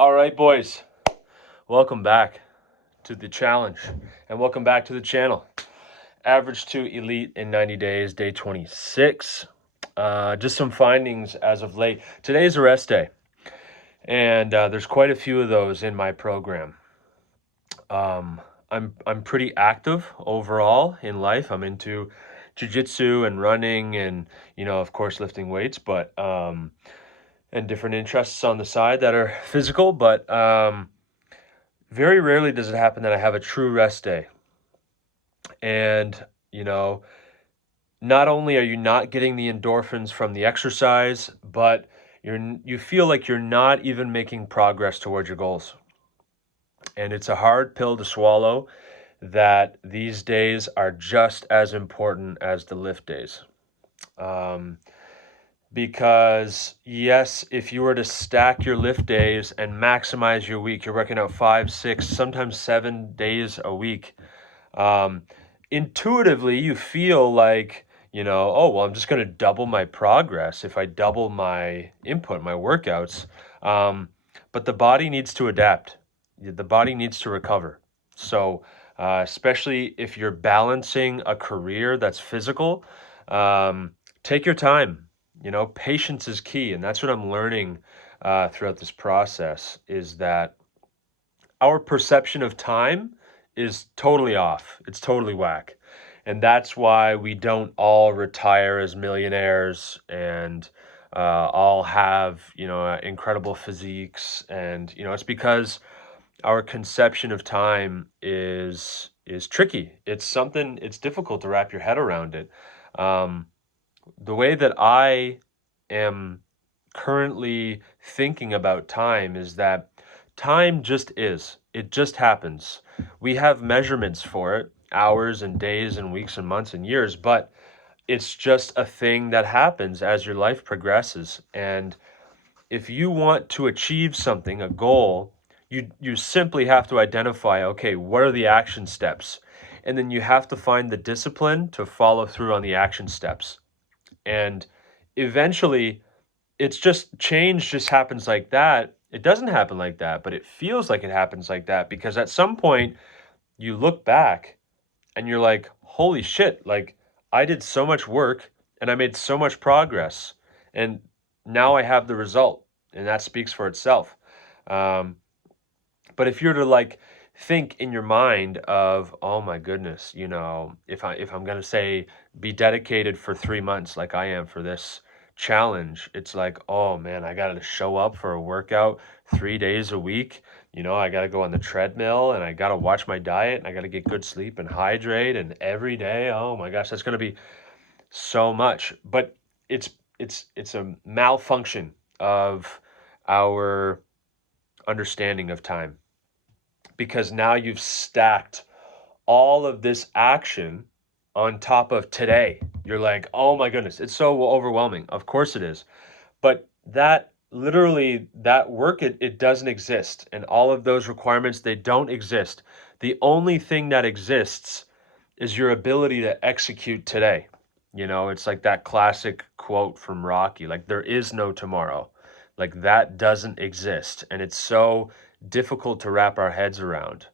All right, boys, welcome back to the challenge and welcome back to the channel. Average to elite in 90 days, day 26. Just some findings as of late. Today is a rest day, and there's quite a few of those in my program. I'm pretty active overall in life. I'm into jiu-jitsu and running and, of course, lifting weights, but and different interests on the side that are physical, but very rarely does it happen that I have a true rest day. And, not only are you not getting the endorphins from the exercise, but you feel like you're not even making progress towards your goals. And it's a hard pill to swallow that these days are just as important as the lift days. Because yes, if you were to stack your lift days and maximize your week, you're working out 5, 6, sometimes 7 days a week. Intuitively, you feel like, oh, well, I'm just going to double my progress if I double my input, my workouts. But the body needs to adapt. The body needs to recover. So, especially if you're balancing a career that's physical, take your time. Patience is key. And that's what I'm learning throughout this process is that our perception of time is totally off. It's totally whack. And that's why we don't all retire as millionaires and all have, incredible physiques. And, it's because our conception of time is tricky. It's difficult to wrap your head around it. The way that I am currently thinking about time is that time just is. It just happens. We have measurements for it, hours and days and weeks and months and years, but it's just a thing that happens as your life progresses. And if you want to achieve something, a goal, you simply have to identify, okay, what are the action steps? And then you have to find the discipline to follow through on the action steps. And eventually, it's just change just happens like that. It doesn't happen like that, but it feels like it happens like that because at some point you look back and you're like, holy shit, like I did so much work and I made so much progress and now I have the result and that speaks for itself. Um, but if you're to like think in your mind of, oh my goodness, if I'm gonna say be dedicated for 3 months like I am for this challenge, it's like, oh man, I gotta show up for a workout 3 days a week. I gotta go on the treadmill and I gotta watch my diet and I gotta get good sleep and hydrate and every day. Oh my gosh, that's gonna be so much. But it's a malfunction of our understanding of time because now you've stacked all of this action on top of today. You're like, oh my goodness, it's so overwhelming. Of course it is. But that literally, that work, it doesn't exist. And all of those requirements, they don't exist. The only thing that exists is your ability to execute today. It's like that classic quote from Rocky, like, there is no tomorrow. Like, that doesn't exist. And it's so difficult to wrap our heads around.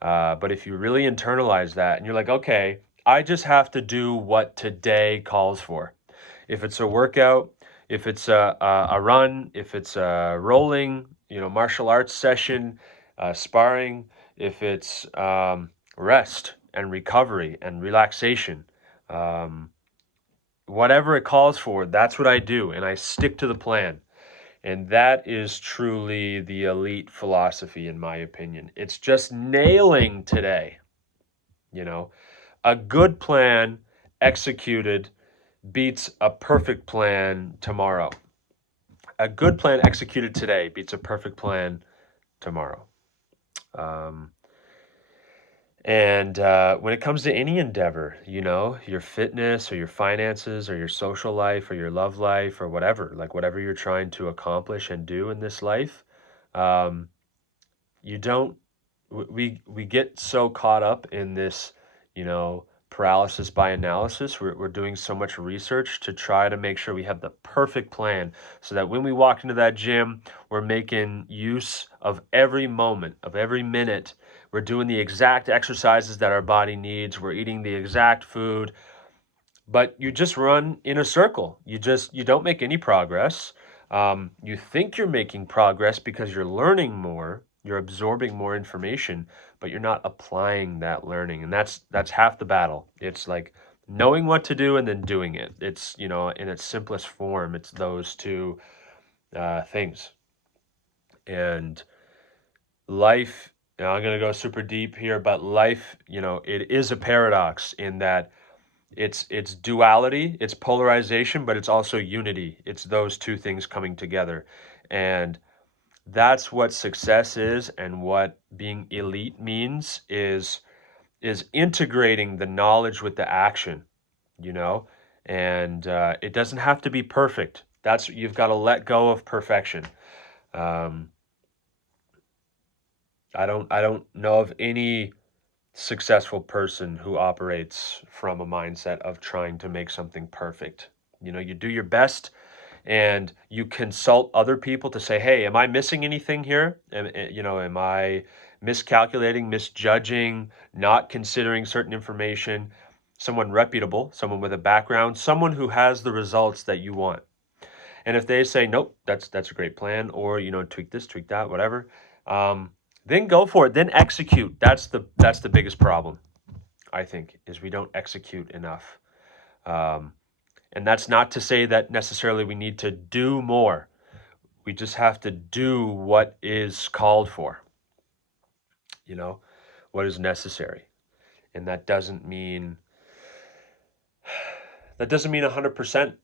But if you really internalize that and you're like, okay, I just have to do what today calls for. If it's a workout, if it's a run, if it's a rolling, martial arts session, sparring, if it's rest and recovery and relaxation, um, whatever it calls for, that's what I do. And I stick to the plan. And that is truly the elite philosophy, in my opinion. It's just nailing today. A good plan executed beats a perfect plan tomorrow. A good plan executed today beats a perfect plan tomorrow. And when it comes to any endeavor, your fitness or your finances or your social life or your love life or whatever, like whatever you're trying to accomplish and do in this life, um, you don't, we get so caught up in this, paralysis by analysis. We're doing so much research to try to make sure we have the perfect plan so that when we walk into that gym, we're making use of every moment, of every minute. We're doing the exact exercises that our body needs. We're eating the exact food, but you just run in a circle. You don't make any progress. You think you're making progress because you're learning more, you're absorbing more information, but you're not applying that learning, and that's half the battle. It's like knowing what to do and then doing it. It's, in its simplest form, it's those two things. And life, I'm going to go super deep here, but life, it is a paradox in that it's duality, it's polarization, but it's also unity. It's those two things coming together. And that's what success is, and what being elite means is integrating the knowledge with the action, you know? And it doesn't have to be perfect. You've got to let go of perfection. Um, I don't know of any successful person who operates from a mindset of trying to make something perfect. You do your best, and you consult other people to say, "Hey, am I missing anything here? Am I miscalculating, misjudging, not considering certain information?" Someone reputable, someone with a background, someone who has the results that you want. And if they say, "Nope, that's a great plan," or tweak this, tweak that, whatever, um, then go for it. Then execute. That's the biggest problem, I think, is we don't execute enough. Um, and that's not to say that necessarily we need to do more. We just have to do what is called for, what is necessary. And that doesn't mean 100%.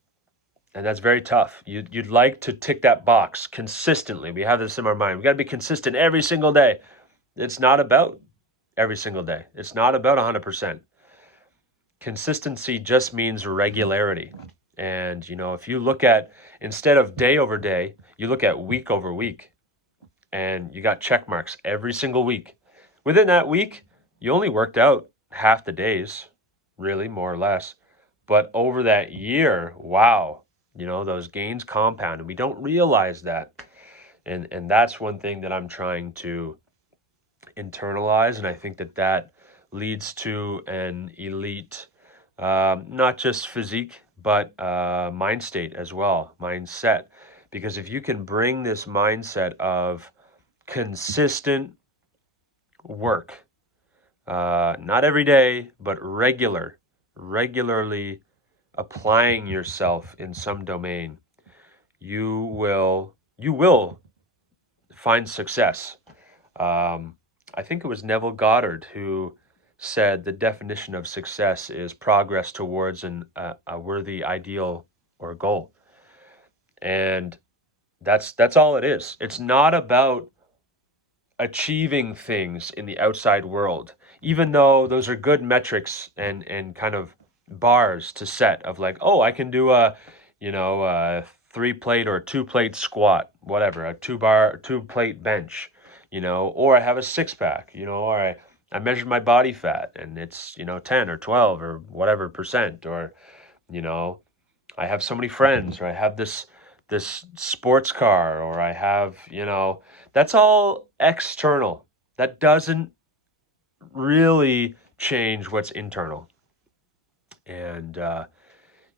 And that's very tough. You'd like to tick that box consistently. We have this in our mind. We got to be consistent every single day. It's not about every single day. It's not about 100%. Consistency just means regularity. And, if you look at, instead of day over day, you look at week over week, and you got check marks every single week. Within that week, you only worked out half the days, really, more or less. But over that year, wow, those gains compound, and we don't realize that. And that's one thing that I'm trying to internalize, and I think that leads to an elite, not just physique, but mind state as well, mindset. Because if you can bring this mindset of consistent work, not every day, but regularly applying yourself in some domain, you will find success. I think it was Neville Goddard who said the definition of success is progress towards a worthy ideal or goal. And that's all it is. It's not about achieving things in the outside world, even though those are good metrics and kind of bars to set of like, oh, I can do a 3 plate or 2 plate squat, whatever, a 2 plate bench, or I have a 6 pack, or I measured my body fat and it's, 10 or 12 or whatever percent, or, you know, I have so many friends, or I have this sports car, or I have, that's all external. That doesn't really change what's internal. And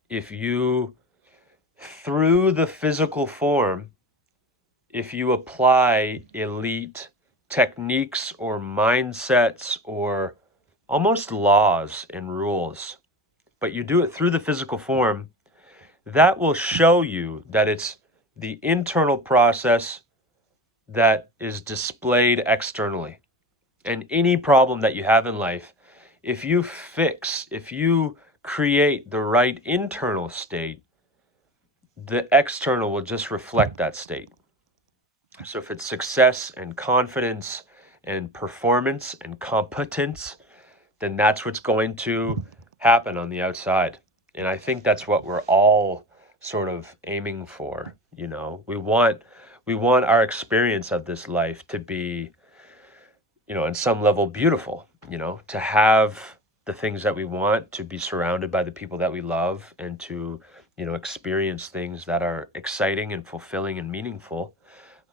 if you, through the physical form, if you apply elite techniques or mindsets or almost laws and rules, but you do it through the physical form, that will show you that it's the internal process that is displayed externally. And any problem that you have in life, if you create the right internal state, the external will just reflect that state. So if it's success and confidence and performance and competence, then that's what's going to happen on the outside. And I think that's what we're all sort of aiming for, We want our experience of this life to be, on some level beautiful, to have the things that we want, to be surrounded by the people that we love, and to, experience things that are exciting and fulfilling and meaningful.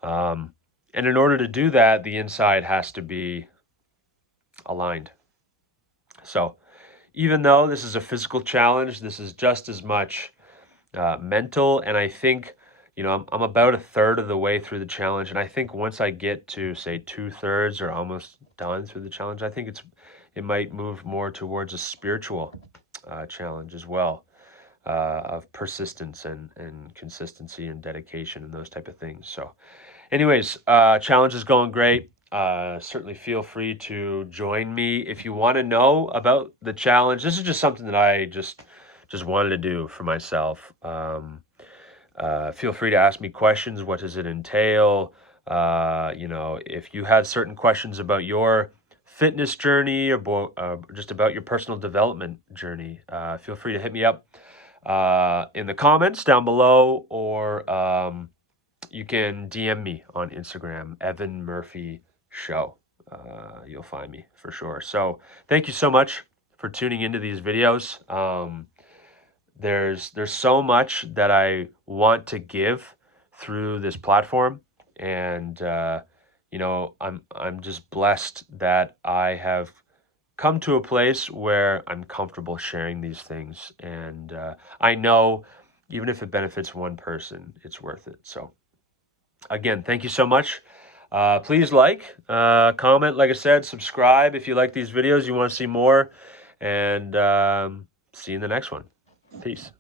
And in order to do that, the inside has to be aligned. So, even though this is a physical challenge, this is just as much mental. And I think, I'm about a third of the way through the challenge. And I think once I get to, say, 2/3 or almost done through the challenge, I think it might move more towards a spiritual challenge as well, of persistence and consistency and dedication and those type of things. So, anyways, challenge is going great. Certainly feel free to join me if you want to know about the challenge. This is just something that I just wanted to do for myself. Feel free to ask me questions. What does it entail? If you have certain questions about your fitness journey, or just about your personal development journey, feel free to hit me up in the comments down below, or you can DM me on Instagram, Evan Murphy Show. You'll find me for sure. So thank you so much for tuning into these videos. There's so much that I want to give through this platform, and I'm just blessed that I have come to a place where I'm comfortable sharing these things, and I know even if it benefits one person, it's worth it. So again, thank you so much. Please comment, like I said, subscribe if you like these videos, you want to see more, and see you in the next one. Peace.